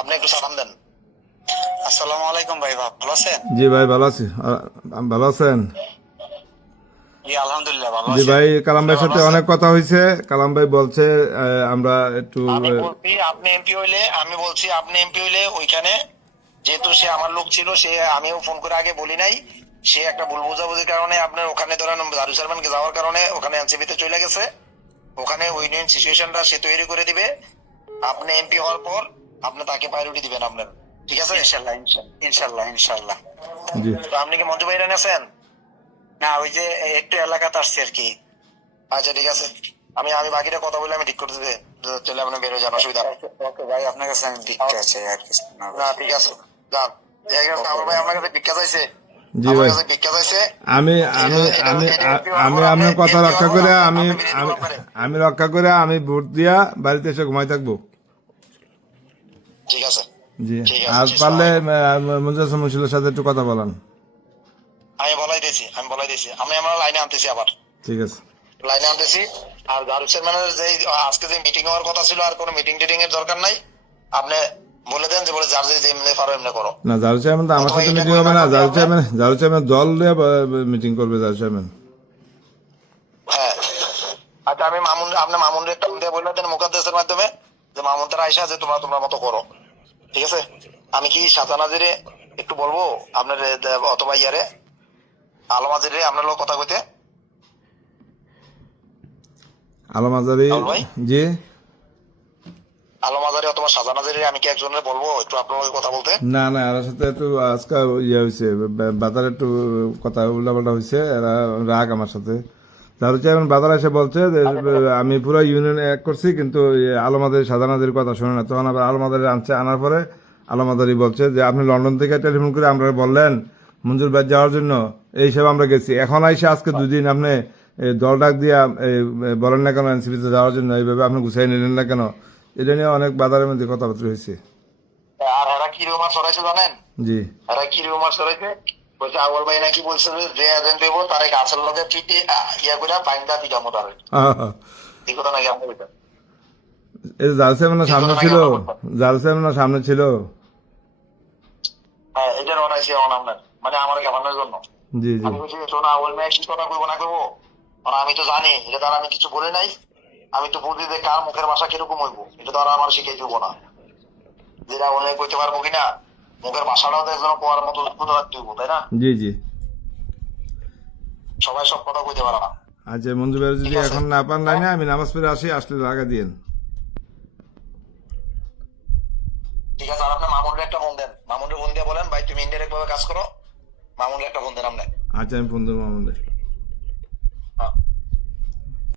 আপনি একটু সালাম দেন। আসসালামু আলাইকুম ভাই ভালো আছেন? জি ভাই ভালো আছি। ভালো আছেন? জি ভাই কালাম ভাইয়ের সাথে অনেক কথা হয়েছে। কালাম ভাই বলছে আমরা একটু আপনি এমপি হইলে আমি বলছি আপনি এমপি হইলে ওইখানে যেহেতু সে আমার লোক ছিল সে আমিও ফোন করে আগে বলি নাই। সে একটা ভুল বোঝাবুঝির কারণে আপনার ওখানে ধরেন দারু চেয়ারম্যানকে যাওয়ার কারণে ওখানে এনসিপিতে চলে গেছে। ওখানে ওই নিয়ে সিচুয়েশনটা সে তৈরি করে দিবে। আপনি এমপি হওয়ার পর আপনি তাকে প্রায়োরিটি দিবেন আপনার। ঠিক আছে? ইনশাল্লাহ ইনশাল্লাহ ইনশাল্লাহ জি। তো আপনি কি মঞ্জু ভাইরা আছেন? না ওই যে একটু এলাকাতে আসছে আর কি। আচ্ছা ঠিক আছে। আমি আমি বাকিটা কথা বলে আমি ঠিক করে দেবে চলে আপনি বেরো যান অসুবিধা ওকে ভাই আপনার কাছে আমি ভিক্ষা আছে আর কিছু না ঠিক আছে। যান। ঠিক ভাই আপনার কাছে ভিক্ষা চাইছে? আমি আমি আমি আমি আপনার কথা রক্ষা করে আমি আমি আমি রক্ষা করে আমি ভোট দিয়া বাড়িতে এসে ঘুমাই থাকব। ঠিক আছে? জি। আর পারলে মুজাসম মুশিলের সাথে একটু কথা বলান। আমি বলাই দিয়েছি আমি বলাই দিয়েছি। আমি আমার লাইনে আনতেছি আবার। ঠিক আছে। লাইনে আনতেছি। আর দারু চেয়ারম্যানের যে আজকে যে মিটিং হওয়ার কথা ছিল আর কোনো মিটিং টিটিং এর দরকার নাই। আপনি বলে দেন যে বলে যার যে এমনি পারো এমনি করো। না জারু চেয়ারম্যান তো আমার সাথে মিটিং হবে না জারু চেয়ারম্যান জারু চেয়ারম্যান দল মিটিং করবে জারু চেয়ারম্যান। হ্যাঁ। আচ্ছা আমি মামুন আপনি মামুন একটা দিয়ে বলে দেন মুকাদ্দেসের মাধ্যমে যে মামুন তারা আইসা যে তোমরা তোমরা মতো করো। ঠিক আছে? আমি কি সাতানাজিরে একটু বলব? আপনার অথবা ইয়ারে? আলমাজিরে আপনার লোক কথা কইতে? আলম আজারি আলম? জি। আলমাজারে অথবা সাজানাজিরে আমি কি একজনের বলব? একটু আপনার কথা বলতে? না না এর সাথে একটু আজকে ইয়ে হয়েছে বাজারে একটু কথা উল্লাপাল্টা হয়েছে এরা রাগ আমার সাথে। হচ্ছে এখন বাজার এসে বলছে যে আমি পুরো ইউনিয়ন এক করছি কিন্তু আলমাদের সাধারণদের কথা শুনে না। তখন আবার আলমাদের আনছে আনার পরে আলমাদারি বলছে যে আপনি লন্ডন থেকে টেলিফোন করে আমরা বললেন মঞ্জুর বাদ যাওয়ার জন্য এই সব আমরা গেছি। এখন আইসে আজকে দুদিন আপনি দল ডাক দিয়ে বলেন না কেন এনসিপিতে যাওয়ার জন্য এইভাবে আপনি গুছাই নিলেন না কেন? এটা নিয়ে অনেক বাজারের মধ্যে কথাবার্তা হয়েছে। আর এরা কি রুমার সরাইছে জানেন? জি। এরা কি রুমার সরাইছে বলছে আউয়াল ভাই নাকি বলছে যে এজেন্ট দেবো তারে গাছের লগে পিটে ইয়া করে বাইন্দা পিটামো তারে আহা। এই কথা নাকি এই সাহেবের সামনে ছিল? সাহেবের সামনে ছিল? হ্যাঁ এটার অনাইছে অনামনের মানে আমার জন্য। জি জি। আমি বলছি শোনা কি কথা করব না করব কারণ আমি তো জানি এটা তার আমি কিছু বলে নাই। আমি তো বুঝি যে কার মুখের ভাষা কীরকম হইব। এটা তো আর আমার শিখে দিব না। যেটা বলে কইতে পারব কিনা? মুখের ভাষাটাও তো একজন কোয়ার মতো উদ্ভুত রাখতে হইব তাই না? জি জি। সবাই সব কথা কইতে পারে। না আচ্ছা মঞ্জু ভাই যদি এখন না পান লাইনে আমি নামাজ পড়ে আসি আসলে লাগা দিয়েন। ঠিক আছে আর আপনি মামুনের একটা ফোন দেন। মামুনের ফোন দিয়ে বলেন ভাই তুমি ইনডাইরেক্ট ভাবে কাজ করো। মামুনের একটা ফোন দেন আপনি। আচ্ছা আমি ফোন দেবো আমাদের